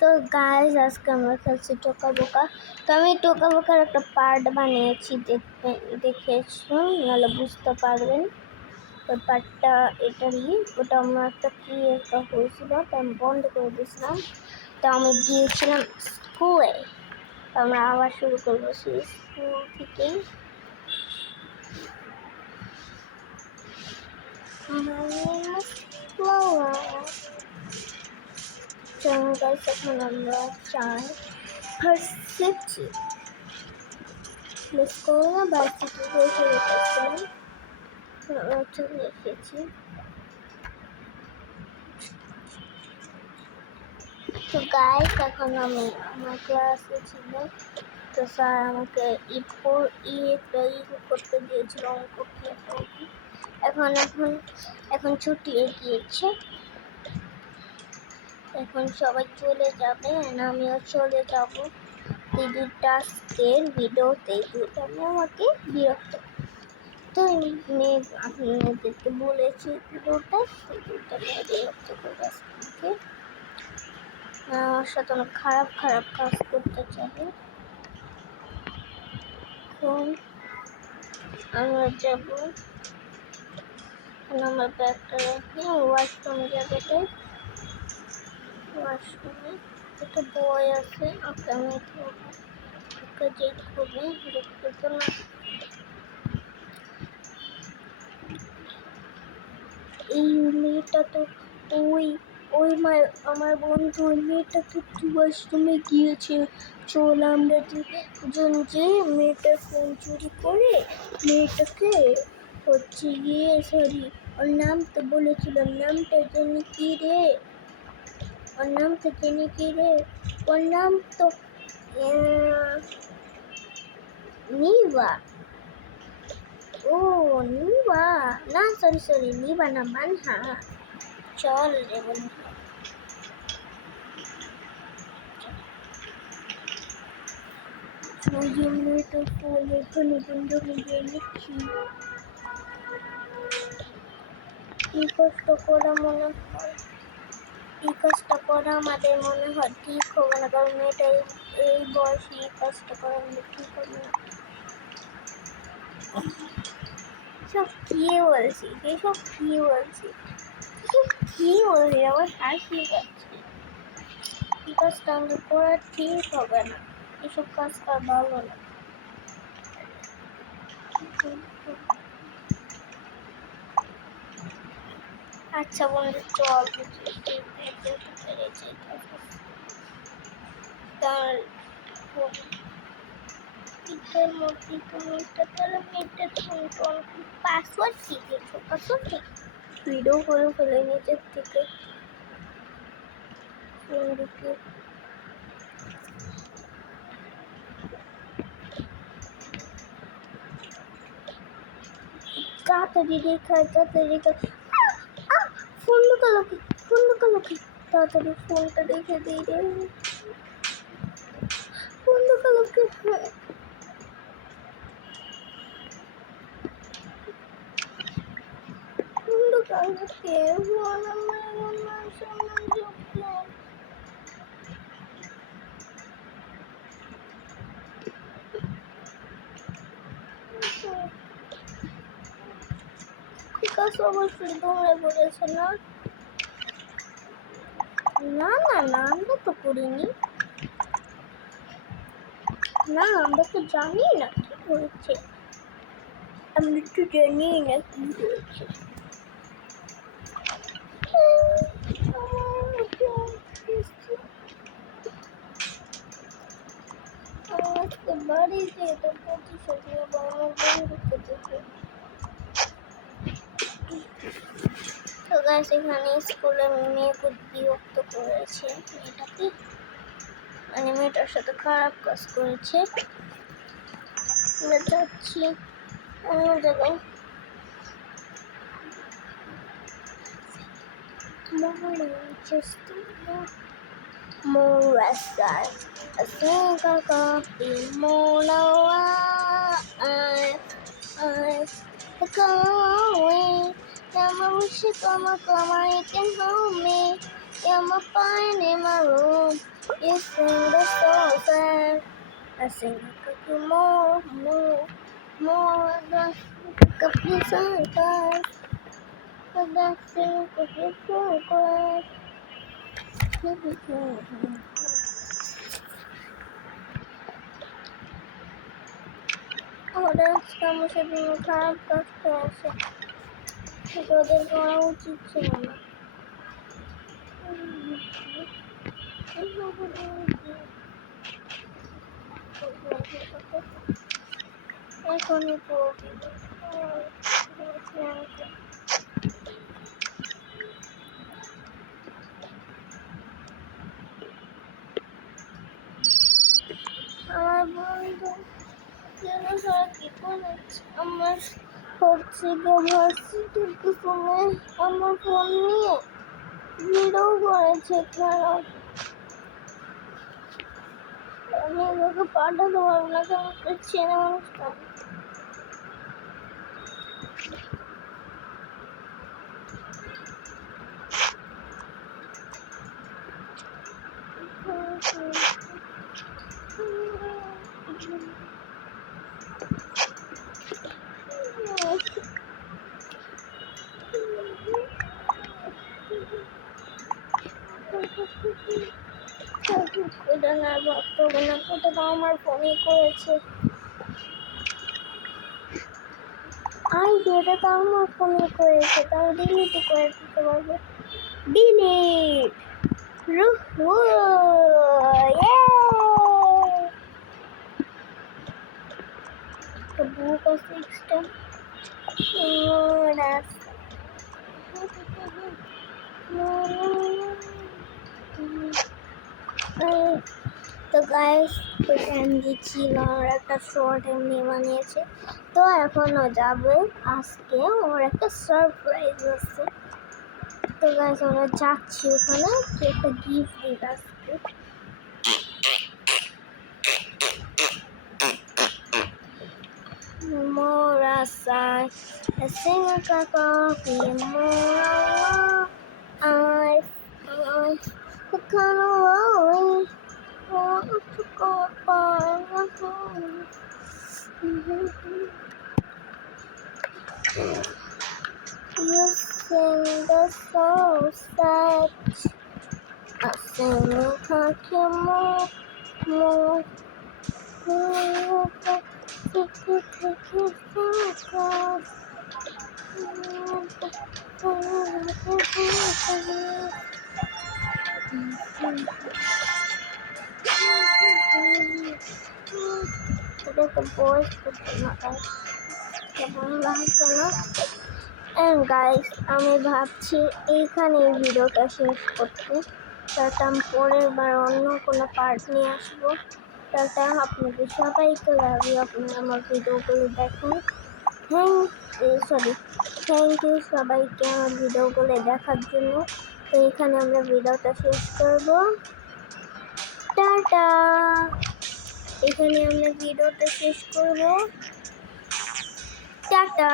তো গাইস আজকে আমরা খেলছি টোকা বোকা। তো আমি টোকা বোকার একটা পার্ট বানিয়েছি, দেখেছি নাহলে বুঝতে পারবেন। ওই পার্টটা এটারই, ওটা আমার একটা কি একটা হয়েছিল, তো আমি বন্ধ করে দিয়েছিলাম। তো আমি গিয়েছিলাম স্কুলে, তো আমরা আবার শুরু করবো সেই স্কুল থেকেই। এখন আমরা চাই ভার্সিটি স্কুল না ভার্সিটিতে এসে রেখেছিলাম, চলে এসেছি। তো গাইস এখন আমি আমার ক্লাসে ছিল, তো স্যার আমাকে করতে দিয়েছিল, অঙ্ক কি এখন এখন এখন ছুটি গিয়েছে, এখন সবাই চলে যাবে, আমিও চলে যাব। এই দুইটা আজকের ভিডিওতে আমি আমাকে বিরক্ত, তো মেয়ে আপনাদেরকে বলেছি ভিডিওটা, সেই দুইটা মেয়ে বিরক্ত করবে আজকে। আমার সাথে অনেক খারাপ খারাপ কাজ করতে চাবে। এখন আমরা যাব, আমার ব্যাগটা রাখি, ওয়াশরুমে যাবে। তাই ওয়াশরুমে একটা বই আছে, ওকে আমি ওকে যে খুবই দেখতে তো না। এই মেয়েটা তো ওই ওই আমার বন্ধু, ওই মেয়েটা তো ওয়াশরুমে গিয়েছে। চল আমরা দুজন যে মেয়েটার ফোন চুরি করে মেয়েটাকে হচ্ছে গিয়ে, সরি ওর নাম তো বলেছিলাম, নামটা জানি কি রে, ওর নাম তো জানি কি রে, ওর নাম তো নিভা। ও নিভা না, সরি নিভা না, মানহা। চল রে বন্ধু, ওই যে মেয়েটা ফোন এখানে বন্ধ হয়ে নিচ্ছি। এই কাজটা করা মনে হয়, এই কাজটা করা আমাদের মনে হয় ঠিক হবে না, কারণ মেয়েটা এই বয়সে এই কাজটা করা আমাদের ঠিক হবে না। সব কি বলছি, এসব কি বলছি, কি বলছি, আমার হাসি পাচ্ছে। এই কাজটা আমাদের করা ঠিক হবে না, এসব কাজ করা ভালো না। আচ্ছা বন্ধু চল, তার এটার মধ্যে তুমি এটা তাহলে মেয়েটার পাসওয়ার্ড কি দিয়েছো, পাসওয়ার্ড কি ভিডিও করে ফেলে নিজের থেকে বন্ধুকে। তাড়াতাড়ি রেখা ফোন লুকালোকে তাড়াতাড়ি ফোনটা রেখে দিই রে, ফোন লুকালোকে। ফোন লুকালোকে ফোন আমার সামনে ঢুকলো। বিকাশ অবশ্যই তোমরা বলেছো না, না না না আমরা তো করিনি, না আমরা তো জানি না কি হয়েছে, আমি তো জানি না কি হয়েছে। আজকে বাড়িতে তো প্রতিশোধ নেব আমার বন্ধুকে দেখে। তো গাইস এখানে স্কুলে মেয়েকে বিরক্ত করেছে, মেয়েটাকে মানে মেয়েটার সাথে খারাপ কাজ করেছে। আমরা যাচ্ছি অন্য জায়গায়। Morasai, a single copy, Molawa, the going. Never wish you come, you can hold me. You're my fire in my room. You sing the so sad. I sing you more than pick up your sunrise. But that's still if you progress. ওদের আমার সাথে খারাপ কাজ করেছে, সেটা ওদের করা উচিত ছিল না। এখনই পড়বি আমার বন্ধু যেন সারা কি করেছে। আমার হচ্ছে ভার্সিটির পিছনে আমার ফোন নিয়ে ভিডিও করেছে, কারণ আমি ওকে পাঠাতে পারবো না, কারণ ছেলে মানুষটা। এটা না ভাবতে হবে না, ওটা তো আমার ফোনে করেছে। এটা তো আমার ফোনে করেছে, তাও ডিলিট করে দিতে পারবে। Delete the book of system. That's তো গাইস, এমনি ছিল আমার একটা শর্ট এমনি বানিয়েছে। তো এখনো যাবে, আজকে ওর একটা সারপ্রাইজ আছে। তো গাইস আমরা যাচ্ছি ওখানে, একটা গিফট দিতে আসছে। Mora sai, assim a coffee, more I kind of lonely, want to go far. You sing the soul sad, I sing a coffee more. Guys, আমি ভাবছি এইখানে ভিডিওটা শেষ করতে। তাতে আমি পরের বার অন্য কোনো পার্ট নিয়ে আসবো। তাতে আপনাদের সবাইকে লাগে আপনি আমার ভিডিওগুলো দেখুন। থ্যাংক ইউ সবাইকে আমার ভিডিওগুলো দেখার জন্য। তো এখানে আমরা ভিডিওটা শেষ করব। টাটা। এখানে আমরা ভিডিওটা শেষ করব। টাটা।